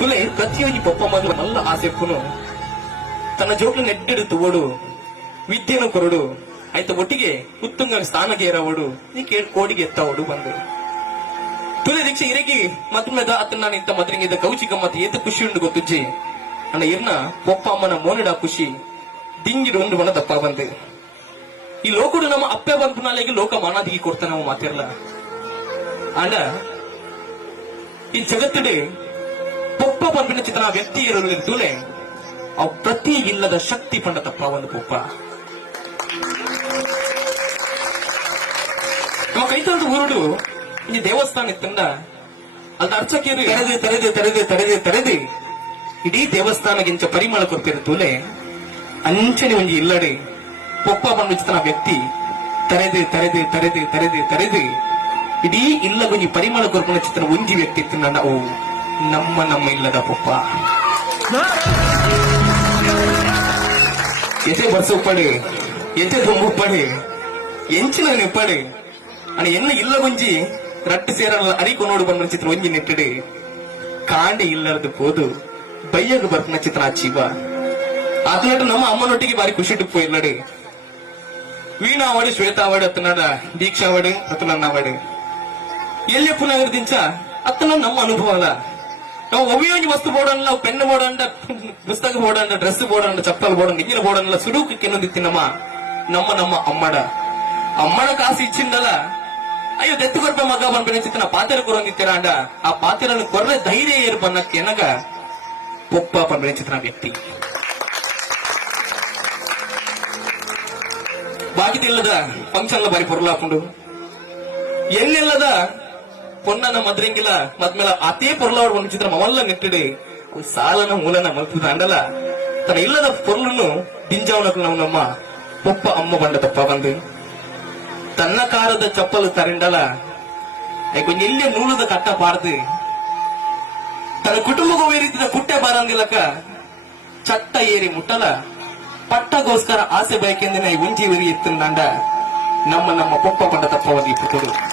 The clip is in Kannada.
ತುಲೆ ಪ್ರತಿಯೊಂದು ಪಪ್ಪ ಮಗಳು ಮಲ್ಲ ಆಸೆಪ್ಪುನು ತನ್ನ ಜೋಕ್ಲು ನೆಡ್ಡಿಡು ತುವಡು ವಿದ್ಯೆನು ಕೊರಡು ಆಯ್ತ ಒಟ್ಟಿಗೆ ಉತ್ತುಂಗ ಸ್ಥಾನಕ್ಕೆ ಏರವಡು ನೀ ಕೋಡಿಗೆ ಎತ್ತವಡು ಬಂದು ತುಲೆ ದೀಕ್ಷೆ ಇರಗಿ ಮತ್ತೊಮ್ಮೆದ ಅತ್ತ ನಾನು ಇಂತ ಮದ್ರಿಂಗಿದ್ದ ಕೌಚಿಕ ಮತ್ತೆ ಎದ್ದು ಖುಷಿ ಉಂಡು ಗೊತ್ತುಜ್ಜಿ ಅಣ್ಣ ಇರ್ನ ಪೊಪ್ಪ ಅಮ್ಮನ ಮೋನಿಡ ಖುಷಿ ದಿಂಗಿಡು ಒಂದು ಮನ ದಪ್ಪ ಬಂದು ಈ ಲೋಕಡು ನಮ್ಮ ಅಪ್ಪೆ ಬಂದ್ನಾಲೆಗೆ ಲೋಕ ಮಾನಾದಿಗೆ ಕೊಡ್ತಾ ನಾವು ಮಾತಿರಲ್ಲ ಅಂಡ ಈ ಜಗತ್ತಿಡೆ ಪೊಪ್ಪ ಪಂಪಿನ ಚಿತ್ರ ವ್ಯಕ್ತಿ ಇರಲಿರ್ತೂಲೆ ಅವ್ ಪ್ರತಿ ಇಲ್ಲದ ಶಕ್ತಿ ಪಂಡ ತಪ್ಪ ಒಂದು ಪೊಪ್ಪ ನಮ್ಮ ಕೈತರದ ಊರುಡು ಈ ದೇವಸ್ಥಾನ ಇತ್ತಂಡ ಅಲ್ದ ಅರ್ಚಕರು ತೆರೆದು ತೆರೆದು ತೆರೆದು ತೆರೆದು ತೆರೆದು ಇಡೀ ದೇವಸ್ಥಾನಗಿಂಚ ಪರಿಮಳ ಕೊಡ್ತಿರ್ತೂಲೆ ಅಂಚನೆ ಒಂಜಿ ಇಲ್ಲಡೆ ಪೊಪ್ಪ ಪಂಡ ಚಿತ್ರ ವ್ಯಕ್ತಿ ತೆರೆದು ತೆರೆದು ತೆರೆದು ತೆರೆದು ತೆರೆದು ಇಡೀ ಇಲ್ಲ ಒಂಜಿ ಪರಿಮಳ ಕೊರ್ಪಣ ಚಿತ್ರ ಒಂಜಿ ವ್ಯಕ್ತಿ ಇತ್ತು ನನ್ನ ಓ ನಮ್ಮ ಇಲ್ಲದ ಪೊಪ್ಪ ಎದೆ ಬರ್ಸ ಉಪ್ಪಡೆ ಎದೆ ತುಂಬ ಉಪ್ಪಡೆ ಎಂಚಿನ ಉಪ್ಪಡೆ ಅಣ್ಣ ಎನ್ನ ಇಲ್ಲ ಒಂಜಿ ರಟ್ಟು ಸೇರಲ್ಲ ಅರಿಕೊನೋಡು ಬಂದ ಚಿತ್ರ ಒಂಜಿ ನೆಟ್ಟಡೆ ಕಾಂಡೆ ಇಲ್ಲರದು ಹೋದು ಬಯ್ಯಗ ಬರ್ಪನ ಚಿತ್ರ ಆಚೀವ ಅದ್ನಟ್ಟು ನಮ್ಮ ಅಮ್ಮನೊಟ್ಟಿಗೆ ಬಾರಿ ಖುಷಿ ಟಿಪ್ಪು ಇಲ್ಲಡೆ ವೀಣಾ ಅವಡು ಶ್ವೇತಾ ಅವಡು ಅತ್ತನಾಡ ದೀಕ್ಷಾ ಅವಡು ಅತ್ತ ನನ್ನ ಅವಡು ಎಲ್ಲಿ ಪುನಃ ದಿಂಚ ಅತ್ತನ ನಮ್ಮ ಅನುಭವ ಅಲ್ಲ ನಾವು ಒವ್ವಿಯೊಂಜಿ ವಸ್ತು ಬೋಡಲ್ಲ ನಾವು ಪೆನ್ನು ಬೋಡಂಡ ಪುಸ್ತಕ ಬೋಡಂಡ ಡ್ರೆಸ್ ಬೋಡಂಡ ಚಪ್ಪಲ್ ಬೋಡಂಡ ಇಂಜಿನ ಬೋಡಲ್ಲ ಸುಡುಕು ಕೆನ್ನೊಂದಿತ್ತಿನಮ್ಮ ನಮ್ಮ ಅಮ್ಮಡ ಕಾಸು ಇಚ್ಚಿಂದಲ್ಲ ಅಯ್ಯೋ ದೆತ್ತು ಕೊರ್ಪ ಮಗ ಬಂದ್ಬಿನ ಚಿತ್ತನ ಪಾತೆರ ಕೊರೊಂದಿತ್ತೀರ ಅಂಡ ಆ ಪಾತೆರನ್ನು ಕೊರ್ರೆ ಧೈರ್ಯ ಏರು ಬನ್ನಕ್ಕೆ ಎನಗ ಪೊಪ್ಪ ಪಂಬಿನ ಚಿತ್ರ ವ್ಯಕ್ತಿ ಬಾಗಿದಿಲ್ಲದ ಫಂಕ್ಷನ್ ಬಾರಿ ಪೊರ್ಲ ಹಾಕೊಂಡು ಎಲ್ಲಿಲ್ಲದ ಪೊನ್ನನ ಮದ್ರಿಂಗಿಲ್ಲ ಮದ್ಮೇಲೆ ಅತೇ ಪೊರ್ಲವಾಡ ಒಂದು ಚಿತ್ರ ಮವಲ್ಲ ನೆಟ್ಟಿಡೆ ಸಾಲನ ಮೂಲನ ಮಲ್ಪದ ಅಂಡಲ ತನ್ನ ಇಲ್ಲದ ಪೊರ್ಲನ್ನು ದಿಂಜಾವಣಕ್ಕೆ ನಾವು ನಮ್ಮ ಪೊಪ್ಪ ಅಮ್ಮ ಬಂಡ ತಪ್ಪ ಬಂದು ತನ್ನ ಕಾರದ ಚಪ್ಪಲು ತರಿಂಡಲ ಕೊಂಚ ಇಲ್ಲೇ ನೂಲದ ಕಟ್ಟ ಪಾರ್ದು ತನ್ನ ಕುಟುಂಬಗೂ ಏರಿದ ಕುಟ್ಟೆ ಬಾರಂದಿಲ್ಲಕ ಚಟ್ಟ ಏರಿ ಮುಟ್ಟಲ ಪಟ್ಟಗೋಸ್ಕರ ಆಸೆ ಬಯಕೆಂದಿನ ಒಂಜಿ ಉರಿ ಎತ್ತಿಂದ ನಮ್ಮ ಪೊಪ್ಪ ಬಂಡ ತಪ್ಪ ಒಂದು